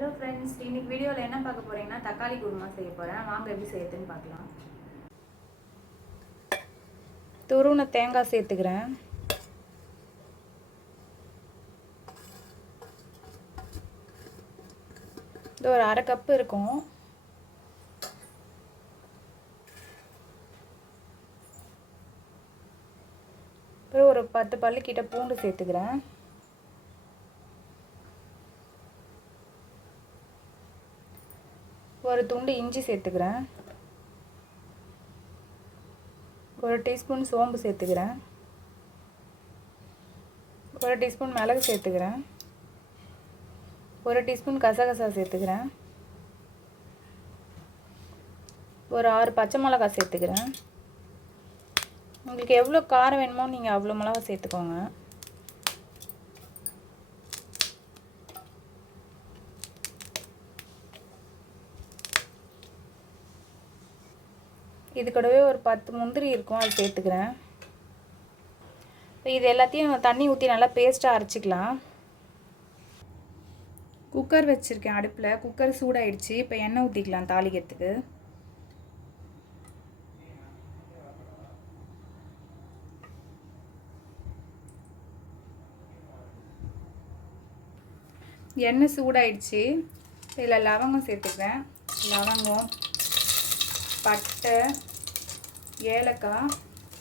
Hello friends, இன்னைக்கு வீடியோவில் என்ன பார்க்க போகிறீங்கன்னா தக்காளி குருமா செய்ய போகிறேன். வாங்க எப்படி செய்யறதுன்னு பார்க்கலாம். துருவின தேங்காய் சேர்த்துக்கிறேன். இது ஒரு அரை கப்பு இருக்கும். அப்புறம் ஒரு 10 பல்லு கிட்ட பூண்டு சேர்த்துக்கிறேன். ஒரு துண்டு இஞ்சி சேர்த்துக்கிறேன். ஒரு டீஸ்பூன் சோம்பு சேர்த்துக்கிறேன். ஒரு டீஸ்பூன் மிளகு சேர்த்துக்கிறேன். ஒரு டீஸ்பூன் கசகசா சேர்த்துக்கிறேன். ஒரு 6 பச்சை மிளகாய் சேர்த்துக்கிறேன். உங்களுக்கு எவ்வளோ காரம் வேணுமோ நீங்கள் அவ்வளோ மிளகா சேர்த்துக்கோங்க. இது கூடவே ஒரு 10 முந்திரி இருக்கும், அது சேர்த்துக்கிறேன். இது எல்லாத்தையும் தண்ணி ஊற்றி நல்லா பேஸ்ட்டாக அரைச்சிக்கலாம். குக்கர் வச்சுருக்கேன் அடுப்பில். குக்கர் சூடாயிடுச்சு. இப்போ எண்ணெய் ஊற்றிக்கலாம் தாளிக்கிறதுக்கு. எண்ணெய் சூடாயிடுச்சு. இதில் லவங்கம் சேர்த்துக்கிறேன். லவங்கம், பட்டை, ஏலக்காய்,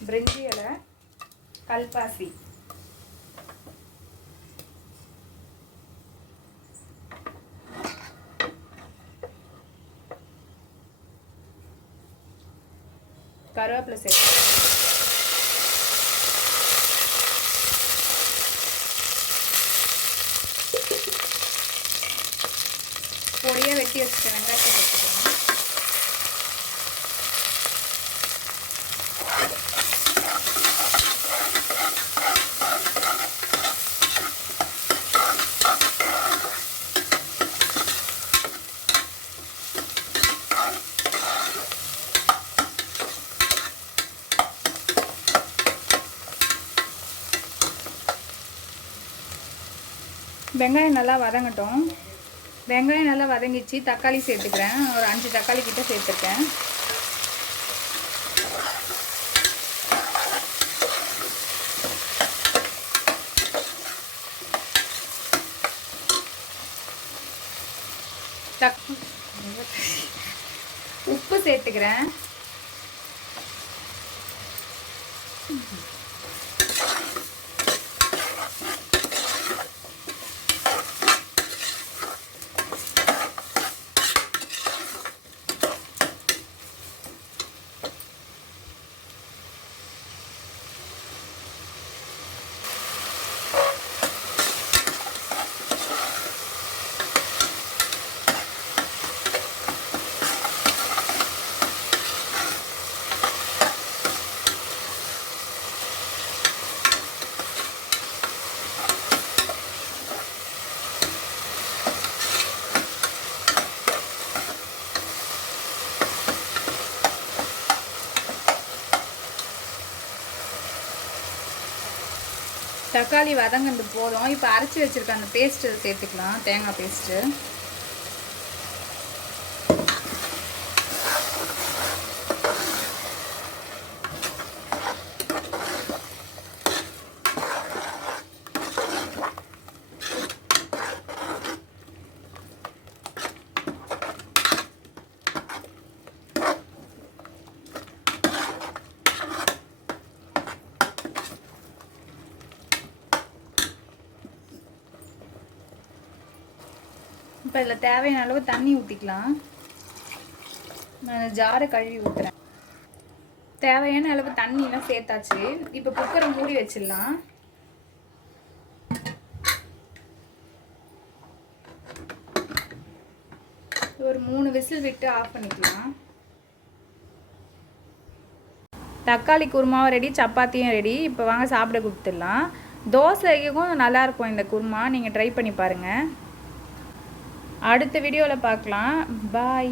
பிரிஞ்சி இலை, கல்பாசி. கருவேப்பிலை சேர்த்து பொடியாக வெட்டி வச்சுக்க வெங்காயத்தை சேர்த்துக்கலாம். வெங்காயம் நல்லா வதங்கட்டும். வெங்காயம் நல்லா வதங்கிச்சு. தக்காளி சேர்த்துக்கிறேன். ஒரு 5 தக்காளி கிட்ட சேர்த்துருக்கேன். உப்பு சேர்த்துக்கிறேன். தக்காளி வதங்கிறது போதும். இப்போ அரைச்சி வச்சுருக்க அந்த பேஸ்ட்டு சேர்த்துக்கலாம். தேங்காய் பேஸ்ட்டு இப்போ இதில் தேவையான அளவு தண்ணி ஊற்றிக்கலாம். நான் ஜாரை கழுவி ஊற்றுறேன். தேவையான அளவு தண்ணியெலாம் சேர்த்தாச்சு. இப்போ குக்கரை மூடி வச்சிடலாம். ஒரு 3 விசில் விட்டு ஆஃப் பண்ணிக்கலாம். தக்காளி குருமாவும் ரெடி, சப்பாத்தியும் ரெடி. இப்போ வாங்க சாப்பிட கொடுத்துடலாம். தோசைக்கும் நல்லாயிருக்கும் இந்த குருமா. நீங்கள் ட்ரை பண்ணி பாருங்கள். அடுத்த வீடியோவில் பார்க்கலாம். பாய்.